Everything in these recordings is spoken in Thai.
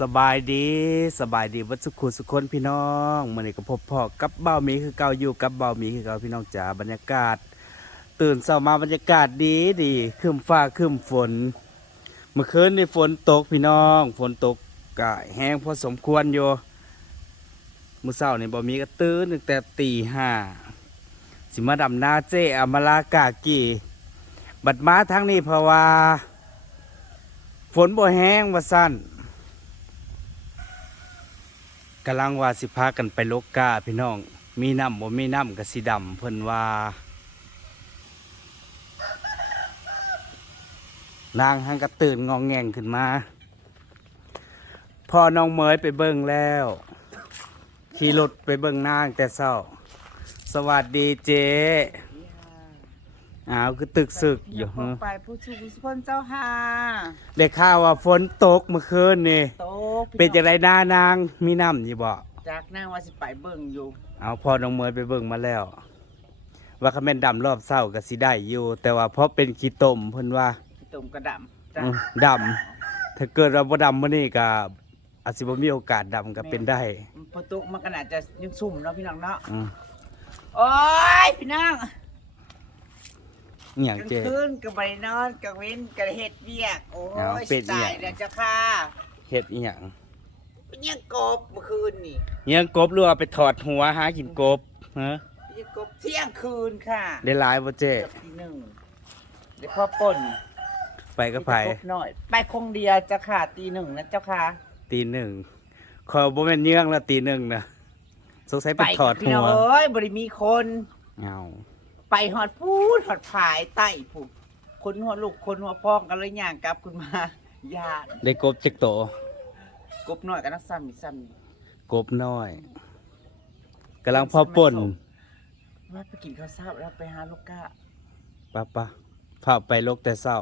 สบายดีสบายดีวัดสุขุสุคนพี่น้องมื่อนี้ก็พบพ่อกับเบ้ามีคือเก่าอยู่กับเบ้ามีคือเก่าพี่น้องจ๋าบรรยากาศ ตื่นเช้ามาบรรยากาศดีดีครึมฟ้าครึมฝน เมื่อคืนในฝนตกพี่น้อง ฝนตกกะแห้งพอสมควรอยู่มื้อเช้านี่บ่มีก็ตื่นตั้งแต่ตีห้าสิมาดำนาเจอมาลากากีบัดมาทางนี้เพราะว่า ฝนบ่แห้งว่าสั้น กำลังว่าสิพากันไปโลกกาพี่น้อง มีน้ำบ่มีน้ำก็สิดำเพิ่นว่า นางหังก็ตื่นงองแงงขึ้นมา พอน้องเมยไปเบิ่งแล้ว ขี่รถไปเบิ่งนางแต่เช้า สวัสดีเจ๊อ้าวคือตึกสึกอยู่ขอไปผู้ชูผู้คนเจ้าค่ะได้ข่าวว่าฝนตกเมื่อคืนนี่โตก เป็นจังไดหน้านางมีน้ำอยู่บ่จากนางว่าสิไปเบิ่งอยู่ เอาพอน้องเมยไปเบิ่งมาแล้ว ว่าคาแม่นดำรอบเศร้าก็สิได้อยู่ แต่ว่าเพราะเป็นขี้ตมเพิ่นว่าที่ตุ่มกระดำจ้ะอืมดำถ้าเกิดเราบ่ดำมื้อนี้ก็อาจสิบ่มีโอกาสดำก็เป็นได้ประตูมันก็น่าจะยังซุ่มเนาะพี่น้องเนาะอืมโอ้ยพี่น้องอหย่างกลางเจคืนกับไปนอนกลางเว้นกับเฮ็ดเวียกโอ้เอายเป็ดตาเวียยกแล้วเจ้าค่ะ เฮ็ดอีหยัง เป็นยังกบเมื่อคืนนี่เลี้ยงกบหรือว่าไปถอดหัวหากินกบฮะเป็นยังกบเที่ยงคืนค่ะได้หลายบ่เจเกือบที่หนึ่งเดี๋ยวพ่อป่นไปก็ไปมีแต่กบน้อย ไปคงเดียวเจ้าค่ะตีหนึ่งนะเจ้าค่ะ ตีหนึ่งขอยบ่แม่นเยื่องแล้วตีหนึ่งนะสงสัยไปไปถอดกับพี่หัน้องวเอ้ยบริมีคน เอาไปหอดพูดหอดผายไต่ผูกคนหัวลูกคนหัวพ้องกันเลยย่างกลับขึ้นมาญาติได้กบจักโต กบน้อยกันนักซ้ำมีซ้กบน้อยกำลังพอป่นำว่าไปกินข้าวเช้าแล้วไปหาลูกก้าปะปะฝ้าวไปลกแต่เศร้า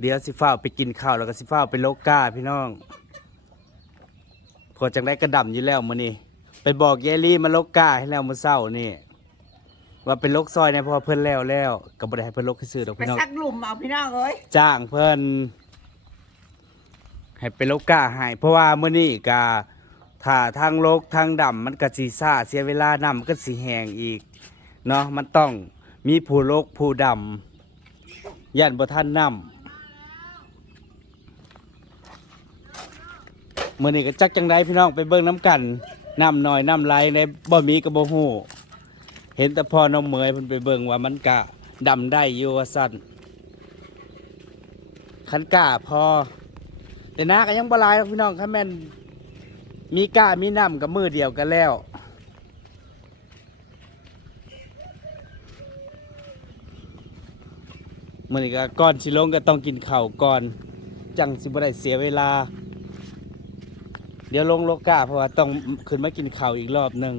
เดี๋ยวสิฝ้าวไปกินข้าวแล้วก็สิฝ้าวไปลกก้าพี่น้องพอจังได้กระดำอยู่แล้วมื้อนี้ไปบอกยายลี่มาลกก้าให้แล้วมื้อเช้านี่ว่าเป็นลกซอยเนี่ยเพราะว่าเพิ่นแล้วแล้วก็บ่ได้ให้เพิ่นลกให้ซื้อดอกไปพี่น้องซักหลุมเอาพี่น้องเอ้ยจ้างเพิ่น ให้ไปโลกก้าให้เพราะว่ามื้อนี้ก็ถ้าทางโลกทางดำมันก็สิซ่าเสียเวลานํมันก็สิแหงอีกเนาะมันต้องมีผู้โลกผู้ดำย่านบ่ทันนำมื้อนี้ก็จักจังไดพี่น้องไปเบิ่งน้ำกันน้ำน้อยน้ำไหลในบ่มีก็บ่ฮู้เห็นแต่พอน้องเมยเพิ่นไปเบิ่งว่ามันกะดำได้อยู่ว่าซั่นคันก้าพอ แต่นาก็ยังบลายพี่น้องคันแม่นมีกล้ามีน้ำกับมือเดียวกันแล้วมื่อนี้ก็ก่อนสิลงก็ต้องกินข้าก่อน จังสิบ่ได้เสียเวลา เดี๋ยวลงโลกาเพราะว่าต้องขึ้นมากินข้าอีกรอบหนึ่ง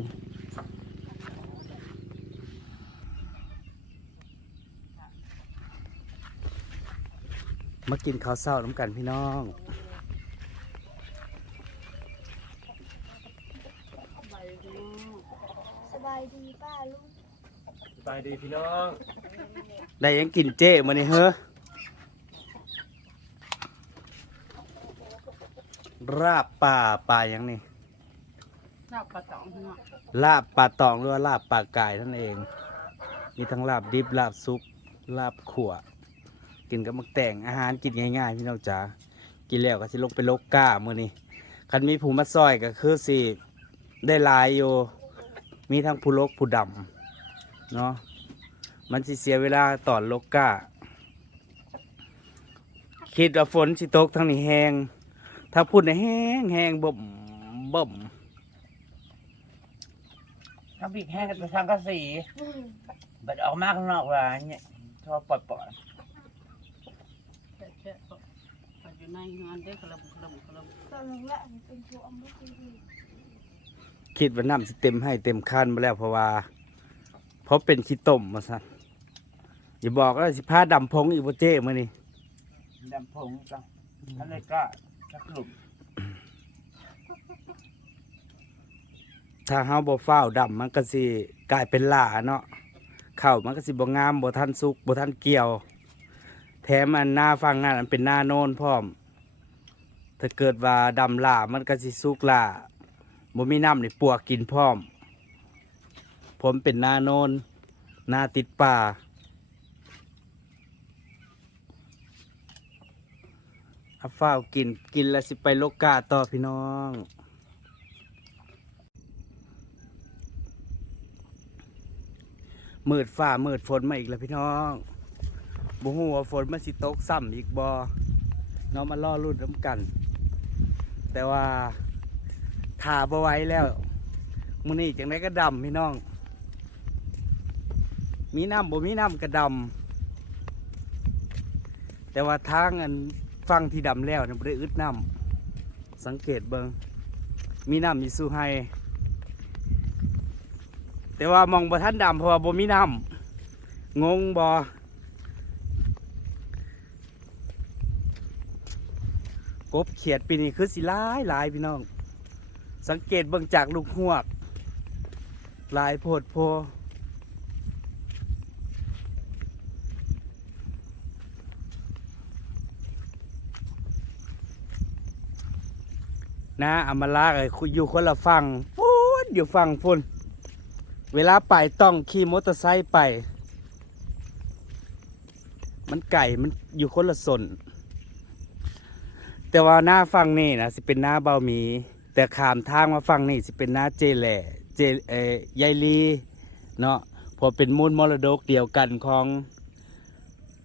มากินข้าวเศร้าน้ำกันพี่น้อง สบายดีป้าลุง สบาย ดีพี่น้องได้หยังกินเจ้มานี่เฮ้อราบป่าป่าหยังนี่ชอบปลาตองพี่น้องลาบปลาตองหรือว่าลาบปลากายนั่นเอง มีทั้งลาบดิบลาบซุปลาบขั่วกินกับมักแต่งอาหารกินง่ายๆพี่น้องจ๋ากินแล้วก็สิลงไปลกก้ามื้อนี้คันมีผู้มาซอยก็คือสิได้หลายอยู่มีทั้งผู้ลกผู้ดำเนาะ มันสิเสียเวลาตอนลกก้าคิดว่าฝนสิตกทางนี้แห้ง ถ้าพูดในแห้งแห้งบ่มบ่มน้ำพริกแห้งกับสังกะสีบัดออกมาข้างนอกว่าเนี่ยชอบปล่อยปล่อยอยู่ในงานได้กระลำกระลำกระลตอนนั้นแหละมันเป็นตัวอมไม่ดีคิดว่าน้ำสิเต็มให้เต็มคันมาแล้วเพราะว่า เพราะเป็นขี้ต้มมาซะ อย่าบอกว่าสิพาดำพงอีกบ่เจ้มื้อนี้ดำผงจ้ะอันนี้ก็ชักหลุมถ้าเฮาบ่ฟ้าวดำมันก็สิกลายเป็นหล่าเนาะข้าวมันก็สิบ่งามบ่ทันสุกบ่ทันเกี่ยว แถมอันหน้าฟังนั่นอันเป็นหน้าโนนพร้อม ถ้าเกิดว่าดำล่ามันก็สิสุกล่าบ่มีน้ำนี่ปวกกินพร้อม ผมเป็นนาโนนนาติดป่า อาฟ้าวกินกินแล้วสิไปโลกาต่อพี่น้องมืดฟ้ามืดฝนมาอีกแล้วพี่น้องบ่ฮู้ว่าฝนมันสิตกซ้ำอีกบ่เนาะมาล่อรุ่นน้ำกัน แต่ว่าถ่าบไว้แล้วมือนี้จังไดก็ดำพี่น้อง มีน้ำบ่มีน้ำก็ดำแต่ว่าทางอัน ฟังที่ดำแล้วเนี่ยบ่ได้อึดน้ำสังเกตเบิงมีน้ำมีสู้ให้แต่ว่ามองบ่ทันดำเพราะว่าบ่มีน้ำงงบ่กบเขียดปีนี้คือสิหลายหลายพี่น้อง สังเกตเบิ่งจากลูกหวก หลายโพดโพ นะอามาลาเอ้ยคุยอยู่คนละฝั่งพูนอยู่ฝั่งพุ่นเวลาไปต้องขี่มอเตอร์ไซค์ไป มันไก่มันอยู่คนละสนแต่ว่าหน้าฟังนี่นะสิเป็นหน้าเบามี แต่ขามทางมาฟังนี่สิเป็นหน้าเจแหล่เจเอ่ยายลีเนาะพอเป็นมูลมรดกเดียวกันของ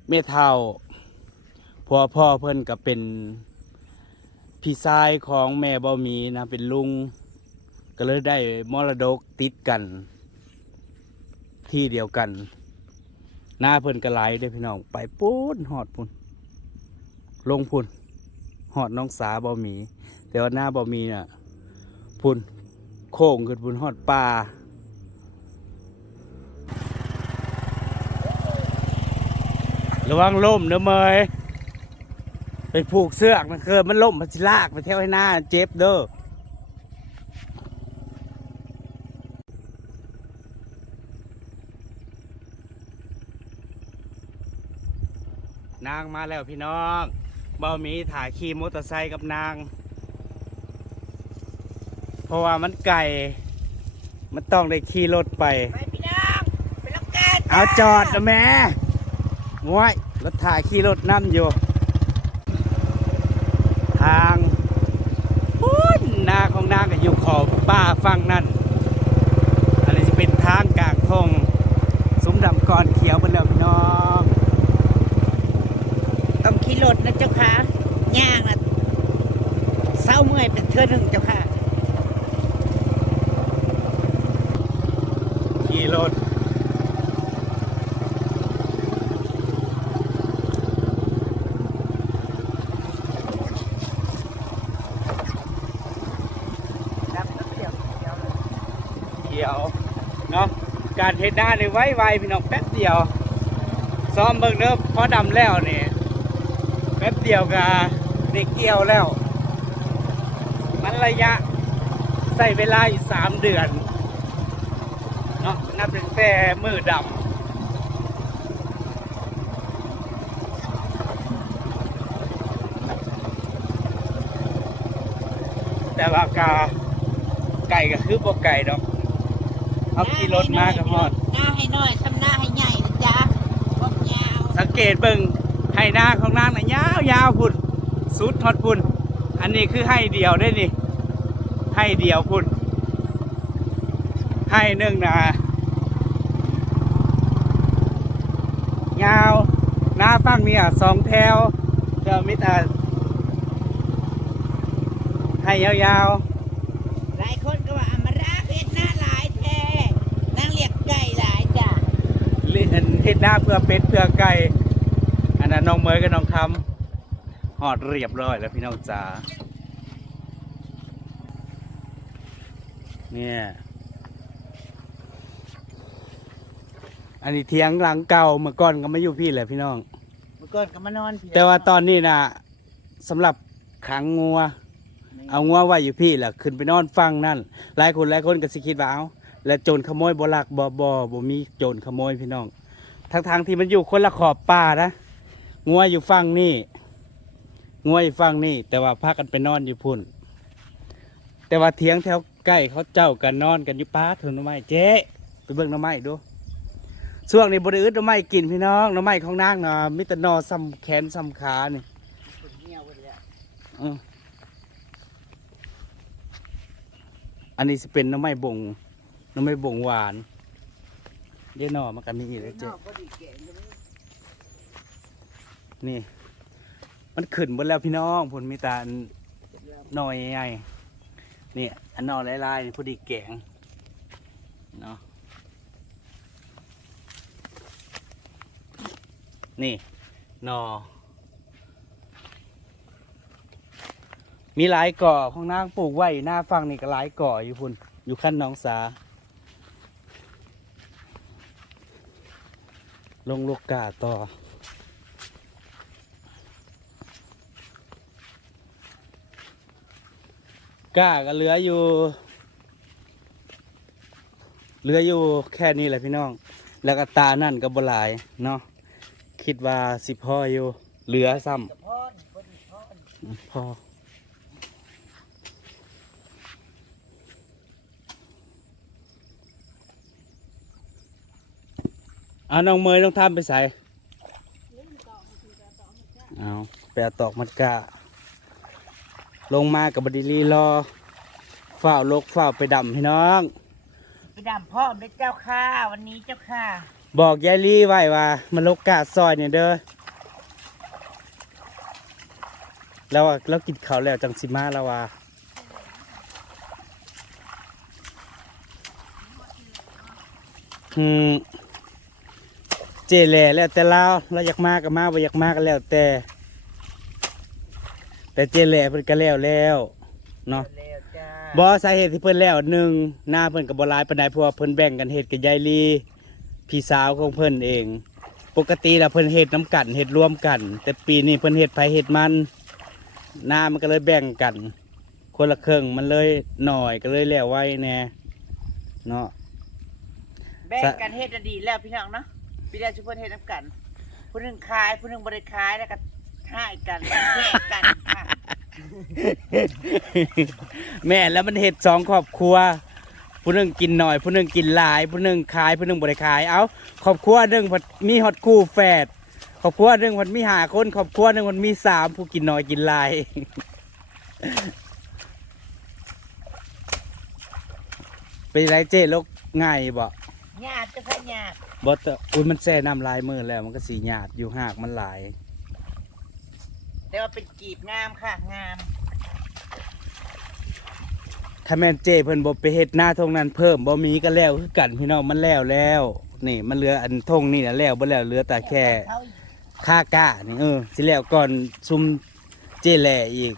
เมเทาพอพ่อเพิ่นก็เป็น พี่ชายของแม่บาหมีนะเป็นลุง ก็เลยได้มรดกติดกัน ที่เดียวกัน หน้าเพิ่นกระไลได้พี่น้อง ไปปูนหอดพุ่นลงพุ่นหอดน้องสาบ่มี แต่ว่าหน้าบ่มีน่ะพุ่นโค้งขึ้นพุ่นหอดป่าระวังล่มเด้อเมย ไปผูกเสือกมันเคยมันล่มมันสิลากไปเที่ยวให้หน้าเจ็บเด้อนางมาแล้วพี่น้องเบาหมีถ่ายขี่มอเตอร์ไซค์กับนาง เพราะว่ามันไก่มันต้องได้ขี่รถไป ไปพี่น้องไปลงกันเอาจอดนะแม่งวยรถถ่ายขี่รถนั่อยู่ ทางปุ้นนาข องนางก็อยู่ขอบป้าฟังนั่นอันนี้จะเป็นทางกลางทงซุ้มดำก่อนเขียวไปแล้วพี่น้องต้องขี่รถนะเจ้าค่ะย่างนะเศร้าเมื่อยเป็นเทื่อหนึ่งเจ้าค่ะขี่รถเขียวเนาะ การเทด้าเลยไว้ไวพี่น้องแป๊บเดียว ซ้อมเบิ่งเด้อพอดำแล้วนี่แป๊บเดียวก็ได้เกี่ยวแล้ว มันระยะใส่เวลาอยู่สามเดือนเนาะนับเป็นแต่มือดำแต่ว่ากาไก่ก็คือบ่ไก่ดอก เอาขี่รถมากับฮอด หน้าให้น้อยทำหน้าให้ใหญ่นะจ๊ะผมยาวสังเกตเบิ่งไห้นาของนางน่ะยาวยาวพุ่นสุดฮอดพุ่นอันนี้คือให้เดียวได้นี่ให้เดียวพุ่นให้หนึ่งนะยาวหน้าฟังเนี่ยสองแถวเดี๋ยวมิตรอะให้ยาวหลายคนก็ว่าอำมาราเพชรหน้าหลายแท้นางเรียกไก่หลายจ้ะ ๆ เล่นเฮ็ดหน้าเพื่อเป็ดเพื่อไก่อันนั้นน้องเมยกับน้องคำหอดเรียบร้อยแล้วพี่น้องจ๋าเนี่ยอันนี้เทียงหลังเก่าเมื่อก่อนก็ไม่อยู่พี่แหละพี่น้อง เมื่อก่อนก็มานอนพี่แต่ว่าตอนนี้นะสำหรับขังงัว เอางัวไว้อยู่พี่แหละขึ้นไปนอนฟังนั่นหลายคนหลายคนก็สิคิดว่าเอาและโจรขโมยบ่ลักบ่บ่บ่มีโจรขโมยพี่น้อง ทั้งทางๆที่มันอยู่คนละขอบป่านะงัวอยู่ฟังนี่งวยฟังนี่แต่ว่าพากันไปนอนอยู่พุ่น แต่ว่าเถียงแถวใกล้เขาเจ้ากันนอนกันอยู่ป้าถึงหน่อไม้เจ๊ไปเบิ่งหน่อไม้ดูช่วงนี้บริอึดหน่อไม้กินพี่น้องหน่อไม้ของนางเนาะมิตรนอซ้ำแขนซ้ำขานี่คนเหี่ยวไปแล้วเอออันนี้สิเป็นหน้ำไม้บ่งหน้ำไม้บ่งหวาน เดี๋ยวหน่อมันก็มีเลยเจ๊นอกก็ดีแก่ยังไม่นี่ มันขึ้นหมดแล้วพี่น้องผลมีตาหน่อยใหญ่นี่อันนอลายๆพอดีแกงเนาะนี่นอ มีหลายก่อของนางปลูกไว้หน้าฟังนี่ก็หลายก่ออยู่พุ่นอยู่ขั้นน้องสา ลงลูกกาต่อ ก้าก็เหลืออยู่ เหลืออยู่แค่นี้แหละพี่น้อง แล้วก็ตานั่นก็บหลายเนาะ คิดว่าสิพ่ออยู่ เหลือซ้กับพ่อนี่พอดีพ่อนี่ำพ่อ เอาน้องเมยต้องทำไปใส่เอาไปเอาตอกมัดกะลงมากับบไดีลีรอฝ้าวลกฝ้าวไปดำพี่น้อง ไปดำพ่อมด้วยเจ้าค่ะ วันนี้เจ้าค่ะบอกยายลี่ไว้ว่ามันลกกาซอยเนี่ยเด้อแล้วอะแล้วกินข้าวแล้วจังสิมาแล้วว่าอืม เจแหล่แล้วแต่เราเราอยากมาก็มาบ่อยากมาก็แล้วแต่ แต่เจแหล่เพิ่นก็แล้วแล้วเนาะแล้วจ้าบอสาเหตุที่เพิ่นแล้วหนึ่งหน้าเพิ่นกับบ่หลายปานใดเพราะว่าเพิ่นแบ่งกันเฮ็ดกับยายลีพี่สาวของเพิ่นเอง ปกติแล้วเพิ่นเฮ็ดน้ำกันเฮ็ดรวมกัน แต่ปีนี้เพิ่นเฮ็ดไผเฮ็ดมันหน้ามันก็เลยแบ่งกัน คนละครึ่งมันเลยหน่อยก็เลยแล้วไว้แน่เนาะแบ่งกันเฮ็ดอะดีแล้วพี่น้องเนาะ พี่ได้ชุบเพิ่อนเฮ็ดน้ำกันผู้หนึ่งขายผู้หนึ่งบริขายแล้วก็ท่ายกันแยกกันค่ะแม่แล้วมันเฮ็ดสองครอบครัว ผู้หนึงกินหน่อยผู้หนึงกินหลาย ผู้หนึงขายผู้หนึงบ่ได้ขายเอาครอบครัวหนึ่งเพิ่นมีฮอดคู่แฝดครอบครัวหนึ่งเพิ่นมีหาคนครอบครัวหนึ่งเพิ่นมีสามผู้กินหน้อยกินหลาย เป็นไรเจ๊ลกง่ายบ่ ญาติเจ้าค่ะญาติบ่ตะอุ้ยมันแซ่น้ำลายมือแล้วมันก็สีหยาดอยู่หากมันหลายแต่ว่าเป็นกีบงามค่ะงาม ถ้าแม่นเจ้เพิ่นบ่ไปเฮ็ดหน้าทงนั้นเพิ่มบ่มีก็แล้วคือกันพี่น้องมันแล้วแล้ว นี่ มันเหลืออันทงนี่น่ะแล้วบ่แล้วเหลือแต่แค่เขาค่ากะนี่เออสิแล้วก่อนซุมเจแหล่อีก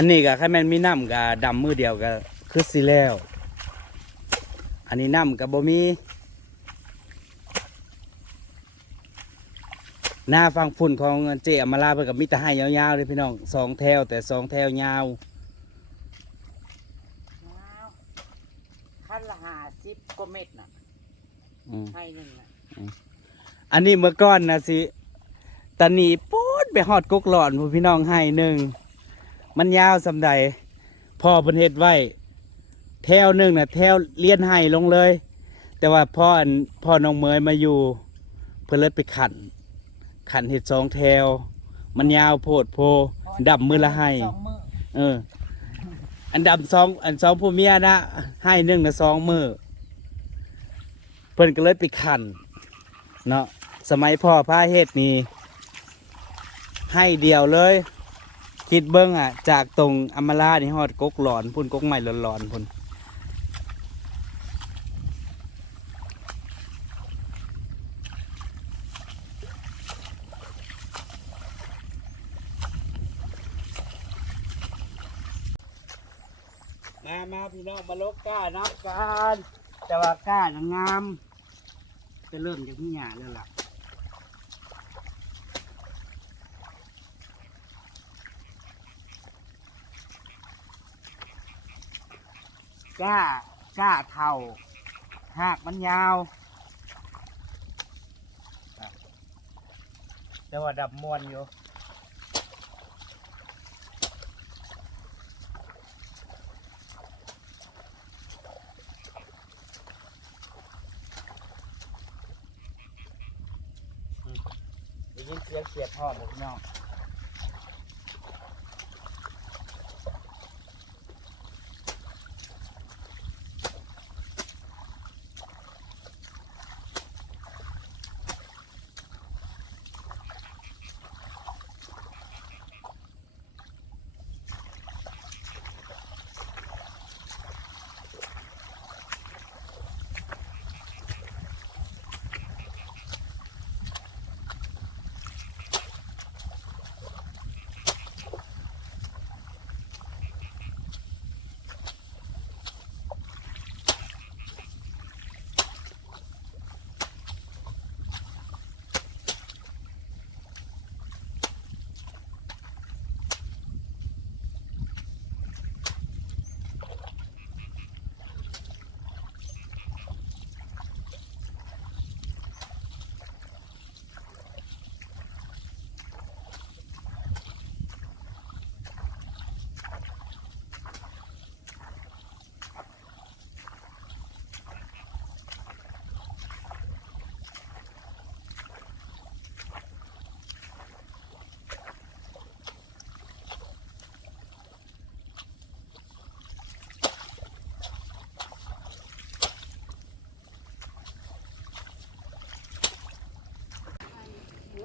อันนี้ก็แค่แม่นมีน้ำกับดำมือเดียวก็คือสิแล้ว อันนี้น้ำกับบ่มีหน้าฟังฝุ่นของเจอมาลาเพิ่นกับมิตรให้ยาวๆเลยพี่น้องสองแถวแต่สองแถวยาวว้าวขั้นละห้าสิบกว่าเม็ดน่ะอืมให้หนึ่งน่ะอันนี้เมื่อก่อนนะสิตานีปูดไปหอดกกหลอนผู้พี่น้องให้หนึ่ง มันยาวสำใดพ่อเพิ่นเฮ็ดไว้แถวหนึ่งนะแถวเลี้ยนให้ลงเลย แต่ว่าพ่ออันพ่อน้องเมยมาอยู่ เพิ่นเลยไปขันขันเห็ดสองแถว มันยาวโพดโพดับมือละให้ เออ อันดำสองอันสองผู้เมียนะให้หนึ่งนะสองมือเพิ่นก็เลยไปขันเนาะสมัยพ่อพาเฮ็ดนี่ให้เดียวเลย คิดเบิ้งอะ จากตรงอมาลานี่ฮอดกกหลอนพุ่นกกใหม่หลอนๆพุ่นมามาพี่น้องมาลกก้านับกันแต่ว่าก้านงามจะเริ่มจากพี่หยาแล้วล่ะ ก้าก้าเท่า หากมันยาวแต่ว่าดับมวนอยู่ได้ยินเสียงเสียบพ่อหมดน้อง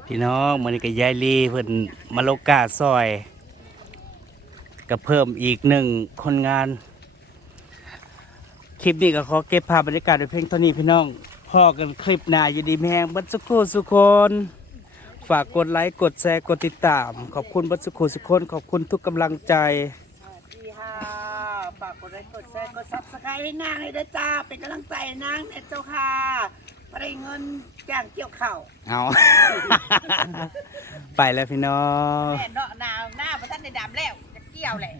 พี่น้องมันนี้ก็ยายลีเพิ่นมาโลกาซอยก็เพิ่มอีกหนึ่งคนงาน คลิปนี้ก็ขอเก็บภาพบรรยากาศด้วยเพลงเท่านี้พี่น้องพ่อกันคลิปหน้าอยู่ดีแมงบัสุขุสุคนฝากกดไลค์กดแชร์กดติดตาม ขอบคุณบัสุขุสุคนขอบคุณทุกกำลังใจสวัสดีค่ะฝากกดไลค์กดแชร์กดซับสไครต์ให้นางให้ด้วยจ้าเป็นกำลังใจนางเนี่ยเจ้าค่ะ ไม่ได้เงินจ้างเกี่ยวข้าวเอา ไปแล้วพี่น้อง แม่เนาะหนาวหน้าประทันในดำแล้วจะเกี่ยวแหละ